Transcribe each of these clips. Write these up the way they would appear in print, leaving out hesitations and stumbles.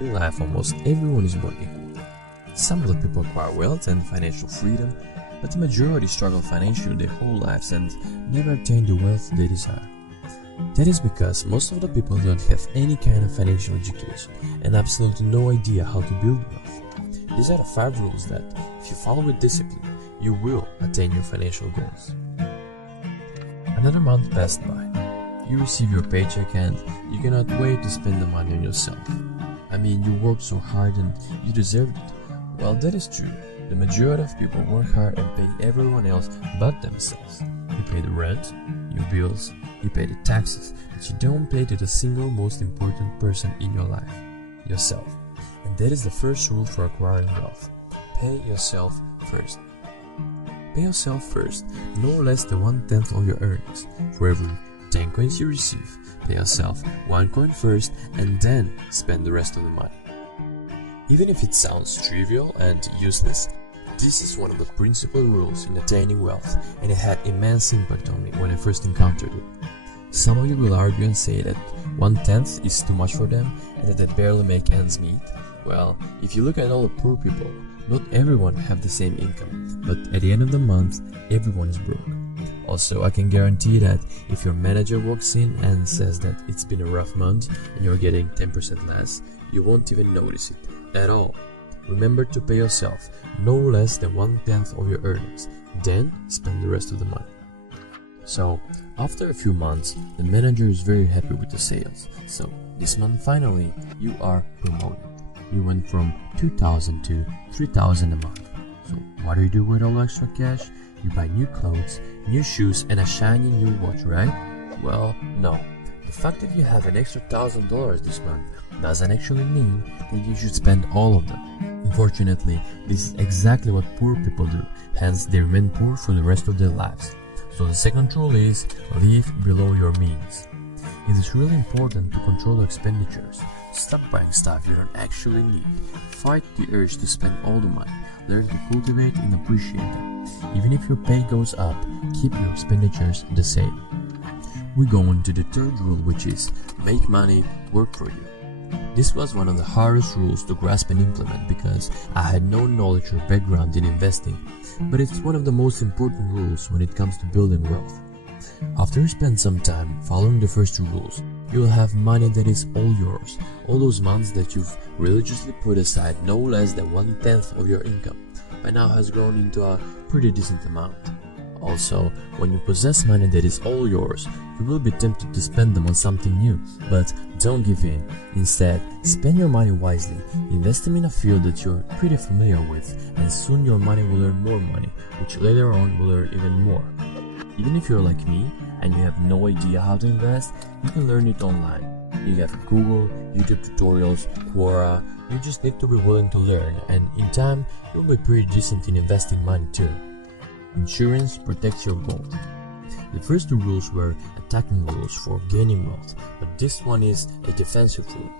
In life, almost everyone is born equal. Some of the people acquire wealth and financial freedom, but the majority struggle financially their whole lives and never attain the wealth they desire. That is because most of the people don't have any kind of financial education and absolutely no idea how to build wealth. These are the 5 rules that, if you follow with discipline, you will attain your financial goals. Another month passed by. You receive your paycheck and you cannot wait to spend the money on yourself. I mean, you worked so hard and you deserved it. Well, that is true. The majority of people work hard and pay everyone else but themselves. You pay the rent, your bills, you pay the taxes, but you don't pay to the single most important person in your life, yourself. And that is the first rule for acquiring wealth. Pay yourself first. Pay yourself first, no less than 1/10 of your earnings. For every 10 coins you receive, pay yourself 1 coin first and then spend the rest of the money. Even if it sounds trivial and useless, this is one of the principal rules in attaining wealth, and it had immense impact on me when I first encountered it. Some of you will argue and say that 1/10 is too much for them and that they barely make ends meet. Well, if you look at all the poor people, not everyone have the same income, but at the end of the month, everyone is broke. Also, I can guarantee that if your manager walks in and says that it's been a rough month and you're getting 10% less, you won't even notice it at all. Remember to pay yourself no less than 1/10 of your earnings, then spend the rest of the money. So, after a few months, the manager is very happy with the sales. So, this month finally, you are promoted. You went from 2,000 to 3,000 a month. So, what do you do with all the extra cash? You buy new clothes, new shoes, and a shiny new watch, right? Well, no. The fact that you have an extra $1,000 this month doesn't actually mean that you should spend all of them. Unfortunately, this is exactly what poor people do, hence they remain poor for the rest of their lives. So the second rule is, live below your means. It is really important to control your expenditures. Stop buying stuff you don't actually need. Fight the urge to spend all the money. Learn to cultivate and appreciate them. Even if your pay goes up, keep your expenditures the same. We go on to the third rule, which is, make money work for you. This was one of the hardest rules to grasp and implement because I had no knowledge or background in investing, but it's one of the most important rules when it comes to building wealth. After you spend some time following the first 2 rules, you will have money that is all yours, all those months that you've religiously put aside no less than 1/10 of your income, by now has grown into a pretty decent amount. Also, when you possess money that is all yours, you will be tempted to spend them on something new, but don't give in. Instead, spend your money wisely, invest them in a field that you're pretty familiar with, and soon your money will earn more money, which later on will earn even more. Even if you're like me, and you have no idea how to invest, you can learn it online. You have Google, YouTube tutorials, Quora, you just need to be willing to learn, and in time, you'll be pretty decent in investing money too. Insurance protects your gold. The first 2 rules were attacking rules for gaining wealth, but this one is a defensive rule.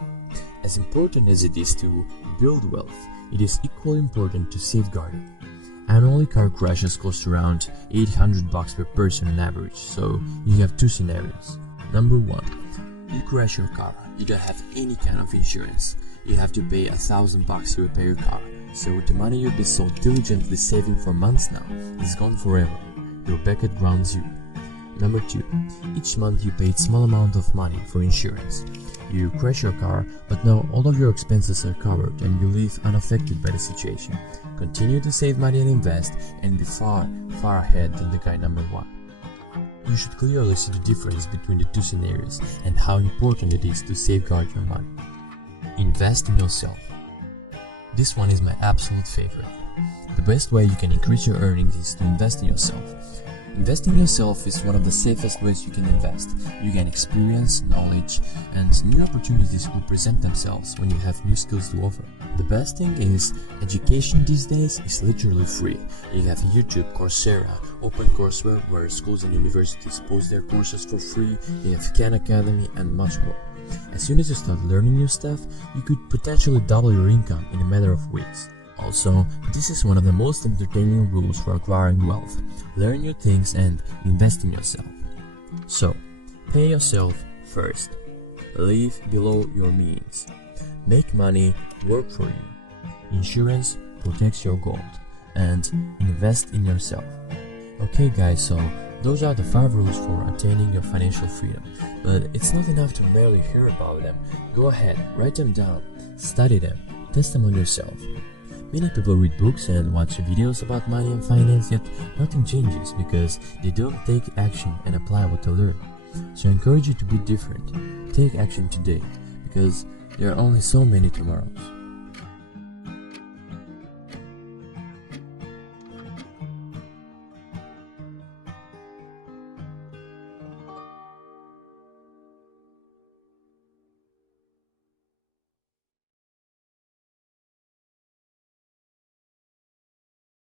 As important as it is to build wealth, it is equally important to safeguard it. Annually, car crashes cost around $800 per person on average, so you have 2 scenarios. Number 1, you crash your car, you don't have any kind of insurance. You have to pay $1,000 to repair your car, so the money you've been so diligently saving for months now is gone forever. You're back at ground zero. Number 2, each month you pay a small amount of money for insurance. You crash your car, but now all of your expenses are covered and you live unaffected by the situation. Continue to save money and invest, and be far, far ahead than the guy number 1. You should clearly see the difference between the 2 scenarios and how important it is to safeguard your money. Invest in yourself. This one is my absolute favorite. The best way you can increase your earnings is to invest in yourself. Investing in yourself is one of the safest ways you can invest. You gain experience, knowledge, and new opportunities will present themselves when you have new skills to offer. The best thing is, education these days is literally free. You have YouTube, Coursera, OpenCourseWare where schools and universities post their courses for free, you have Khan Academy, and much more. As soon as you start learning new stuff, you could potentially double your income in a matter of weeks. Also, this is one of the most entertaining rules for acquiring wealth. Learn new things and invest in yourself. So, pay yourself first. Live below your means. Make money work for you. Insurance protects your gold. And invest in yourself. Okay guys, so those are the 5 rules for attaining your financial freedom. But it's not enough to merely hear about them. Go ahead, write them down, study them, test them on yourself. Many people read books and watch videos about money and finance, yet nothing changes because they don't take action and apply what they learn. So I encourage you to be different. Take action today because there are only so many tomorrows.